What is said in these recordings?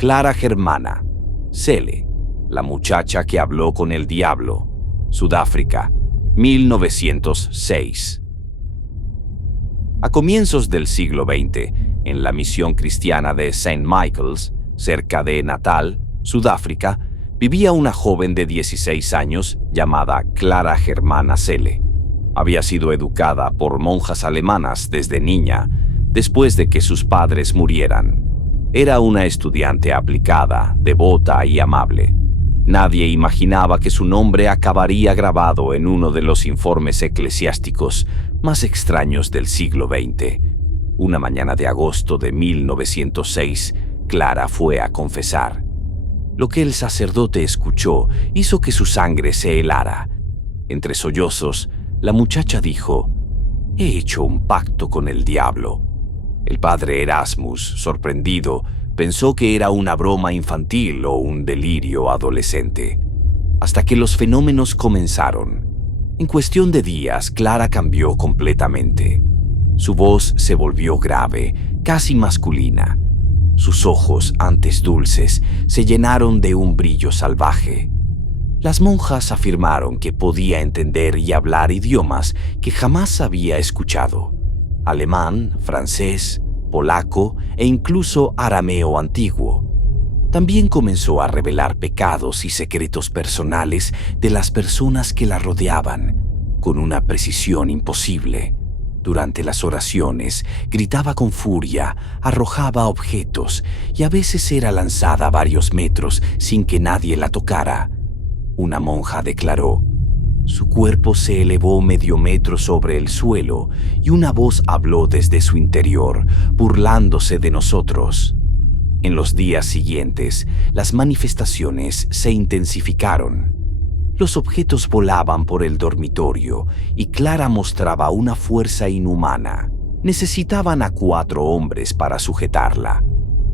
Clara Germana Cele, la muchacha que habló con el diablo. Sudáfrica, 1906. A comienzos del siglo XX, en la misión cristiana de St. Michael's, cerca de Natal, Sudáfrica, vivía una joven de 16 años llamada Clara Germana Cele. Había sido educada por monjas alemanas desde niña, después de que sus padres murieran. Era una estudiante aplicada, devota y amable. Nadie imaginaba que su nombre acabaría grabado en uno de los informes eclesiásticos más extraños del siglo XX. Una mañana de agosto de 1906, Clara fue a confesar. Lo que el sacerdote escuchó hizo que su sangre se helara. Entre sollozos, la muchacha dijo: «He hecho un pacto con el diablo». El padre Erasmus, sorprendido, pensó que era una broma infantil o un delirio adolescente. Hasta que los fenómenos comenzaron. En cuestión de días, Clara cambió completamente. Su voz se volvió grave, casi masculina. Sus ojos, antes dulces, se llenaron de un brillo salvaje. Las monjas afirmaron que podía entender y hablar idiomas que jamás había escuchado: alemán, francés, polaco e incluso arameo antiguo. También comenzó a revelar pecados y secretos personales de las personas que la rodeaban, con una precisión imposible. Durante las oraciones, gritaba con furia, arrojaba objetos y a veces era lanzada a varios metros sin que nadie la tocara. Una monja declaró: «Su cuerpo se elevó medio metro sobre el suelo y una voz habló desde su interior, burlándose de nosotros». En los días siguientes, las manifestaciones se intensificaron. Los objetos volaban por el dormitorio y Clara mostraba una fuerza inhumana. Necesitaban a 4 hombres para sujetarla.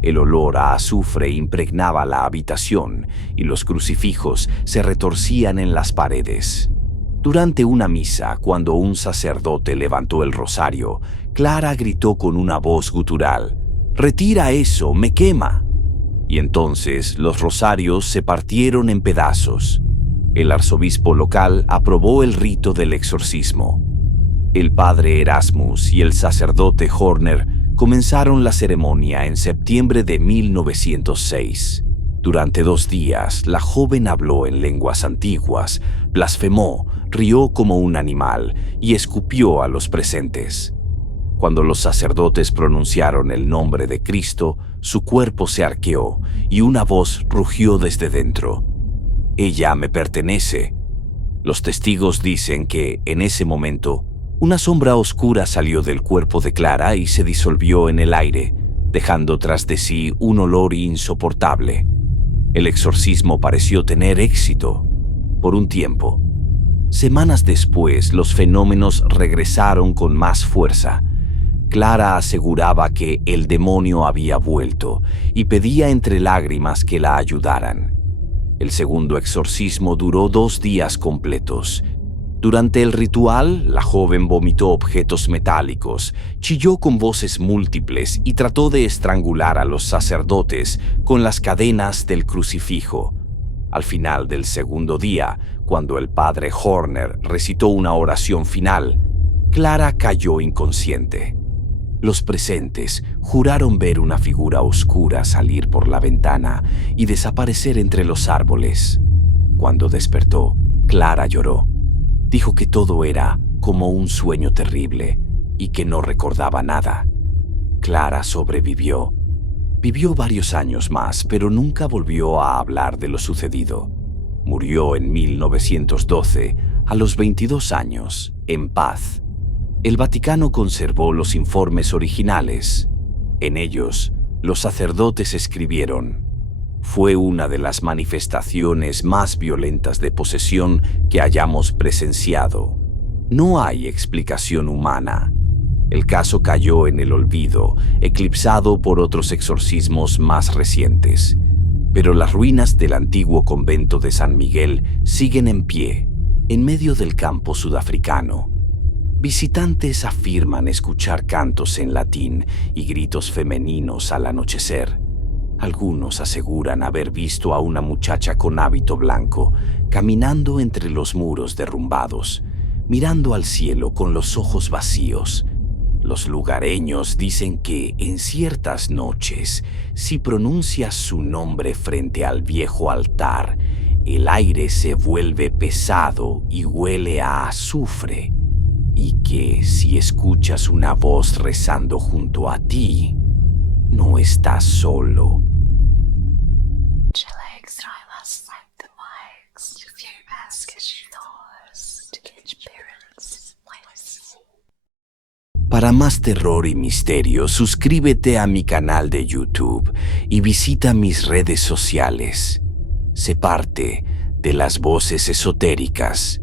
El olor a azufre impregnaba la habitación y los crucifijos se retorcían en las paredes. Durante una misa, cuando un sacerdote levantó el rosario, Clara gritó con una voz gutural: «¡Retira eso, me quema!». Y entonces los rosarios se partieron en pedazos. El arzobispo local aprobó el rito del exorcismo. El padre Erasmus y el sacerdote Horner comenzaron la ceremonia en septiembre de 1906. Durante 2 días, la joven habló en lenguas antiguas, blasfemó, rió como un animal y escupió a los presentes. Cuando los sacerdotes pronunciaron el nombre de Cristo, su cuerpo se arqueó y una voz rugió desde dentro: «Ella me pertenece». Los testigos dicen que, en ese momento, una sombra oscura salió del cuerpo de Clara y se disolvió en el aire, dejando tras de sí un olor insoportable. El exorcismo pareció tener éxito por un tiempo. Semanas después, los fenómenos regresaron con más fuerza. Clara aseguraba que el demonio había vuelto y pedía entre lágrimas que la ayudaran. El segundo exorcismo duró 2 días completos. Durante el ritual, la joven vomitó objetos metálicos, chilló con voces múltiples y trató de estrangular a los sacerdotes con las cadenas del crucifijo. Al final del segundo día, cuando el padre Horner recitó una oración final, Clara cayó inconsciente. Los presentes juraron ver una figura oscura salir por la ventana y desaparecer entre los árboles. Cuando despertó, Clara lloró. Dijo que todo era como un sueño terrible y que no recordaba nada. Clara sobrevivió. Vivió varios años más, pero nunca volvió a hablar de lo sucedido. Murió en 1912, a los 22 años, en paz. El Vaticano conservó los informes originales. En ellos, los sacerdotes escribieron: «Fue una de las manifestaciones más violentas de posesión que hayamos presenciado. No hay explicación humana». El caso cayó en el olvido, eclipsado por otros exorcismos más recientes. Pero las ruinas del antiguo convento de San Miguel siguen en pie, en medio del campo sudafricano. Visitantes afirman escuchar cantos en latín y gritos femeninos al anochecer. Algunos aseguran haber visto a una muchacha con hábito blanco caminando entre los muros derrumbados, mirando al cielo con los ojos vacíos. Los lugareños dicen que en ciertas noches, si pronuncias su nombre frente al viejo altar, el aire se vuelve pesado y huele a azufre, y que si escuchas una voz rezando junto a ti, no estás solo. Para más terror y misterio, suscríbete a mi canal de YouTube y visita mis redes sociales. Sé parte de las voces esotéricas